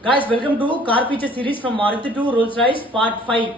Guys, welcome to car feature series from Maruti to Rolls-Royce part 5.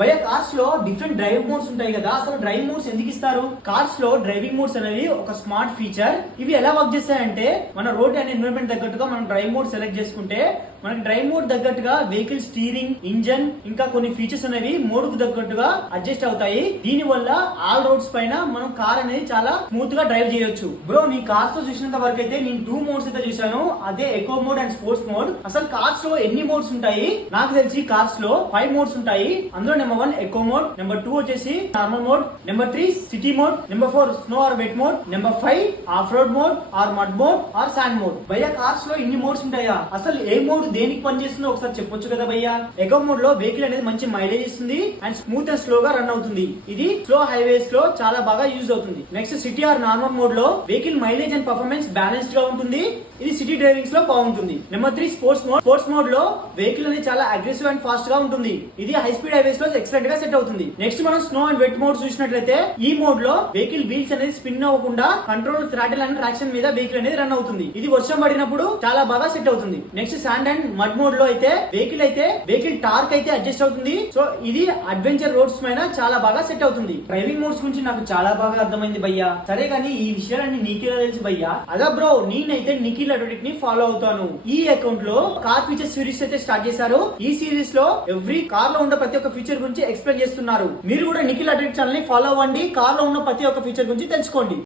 భయ cars లో different drive modes ఉంటాయి కదా. అసలు డ్రైవ్ మోడ్స్ ఎందుకు ఇస్తారు? కార్స్ లో డ్రైవింగ్ మోడ్స్ అనేవి ఒక స్మార్ట్ ఫీచర్. ఇవి ఎలా వర్క్ చేస్తాయంటే మన రోడ్ అండ్ ఎన్విరాన్మెంట్ తగ్గట్టుగా మనం డ్రైవ్ మోడ్ సెలెక్ట్ చేసుకుంటే మనకి డ్రైవ్ మోడ్ తగ్గట్టుగా వెహికల్ స్టీరింగ్, ఇంజన్ ఇంకా కొన్ని ఫీచర్స్ అనేవి మోడ్ కు తగ్గట్టుగా అడ్జస్ట్ అవుతాయి. దీని వల్ల ఆల్ రోడ్స్ పైన మనం కార్ అనేది చాలా స్మూత్ గా డ్రైవ్ చేయొచ్చు. బ్రో, నీ కార్స్ లో చూసినంత వరకు అయితే నేను 2 మోడ్స్ అయితే చూసాను, అదే echo mode and sports mode. అసలు కార్స్ లో ఎన్ని మోడ్స్ ఉంటాయి? నాకు తెలిసి కార్స్ లో 5 మోడ్స్ ఉంటాయి. అందులో నెంబర్ 1 ఎకో మోడ్, నెంబర్ 2 వచ్చేసి normal mode, number 3 city mode, number 4 snow or wet mode, number 5 off road mode or mud mode or sand mode. భయ్యా, కార్స్ లో ఇన్ని మోడ్స్ ఉంటాయా? అసలు ఏ మోడ్ దేనికి పనిచేస్తుందో ఒకసారి చెప్పొచ్చు కదా భయ్యా. ఎకో మోడ్ లో వెహికల్ అనేది మంచి మైలేజ్ ఇస్తుంది అండ్ స్మూత్ అండ్ స్లో గా రన్ అవుతుంది. ఇది స్లో హైవేస్ లో చాలా బాగా యూజ్ అవుతుంది. Next city or normal mode లో vehicle mileage and performance balanced గా ఉంటుంది. ఇది సిటీ డ్రైవింగ్స్ లో బాగుంటుంది. Number 3 sports mode. Sports mode లో వెహికల్ అనేది చాలా అగ్రెసివ్ అండ్ ఫాస్ట్ గా ఉంటుంది. ఇది హై స్పీడ్ హైవేస్ లో ఎక్సలెంట్ గా సెట్ అవుతుంది. నెక్స్ట్ మనం స్నో అండ్ వెట్ మోడ్ చూసినట్లయితే ఈ మోడ్ లో వెహికల్ వీల్స్ అనేది స్పిన్ అవ్వకుండా కంట్రోల్, థ్రాటిల్ అండ్ ట్రాక్షన్ మీద వెహికల్ అనేది రన్ అవుతుంది. ఇది వర్షం పడినప్పుడు చాలా బాగా సెట్ అవుతుంది. Next sand and mud mode లో అయితే వెహికల్ టార్క్ అయితే అడ్జస్ట్ అవుతుంది. సో ఇది అడ్వెంచర్ రోడ్స్ పైన చాలా బాగా సెట్ అవుతుంది. డ్రైవింగ్ మోడ్స్ గురించి నాకు చాలా బాగా అర్థమైంది భయ్యా. సరే కానీ ఈ విషయాలన్నీ నీకే తెలుసు భయ్యా. అదా బ్రో, నేనైతే నిఖిల్ అడ్వర్టైజ్ ని ఫాలో అవుతాను. ఈ అకౌంట్ లో కార్ ఫీచర్ సిరీస్ అయితే స్టార్ట్ చేశారు. ఈ సిరీస్ లో ఎవ్రీ కార్ లో ఉన్న ప్రతి ఒక్క ఫీచర్ గురించి ఎక్స్ప్లెయిన్ చేస్తున్నారు. మీరు కూడా నిఖిల్ అడ్వర్టైజ్ ఛానల్ ని ఫాలో అవ్వండి. కార్ లో ఉన్న ప్రతి ఒక్క ఫీచర్ గురించి తెలుసుకోండి.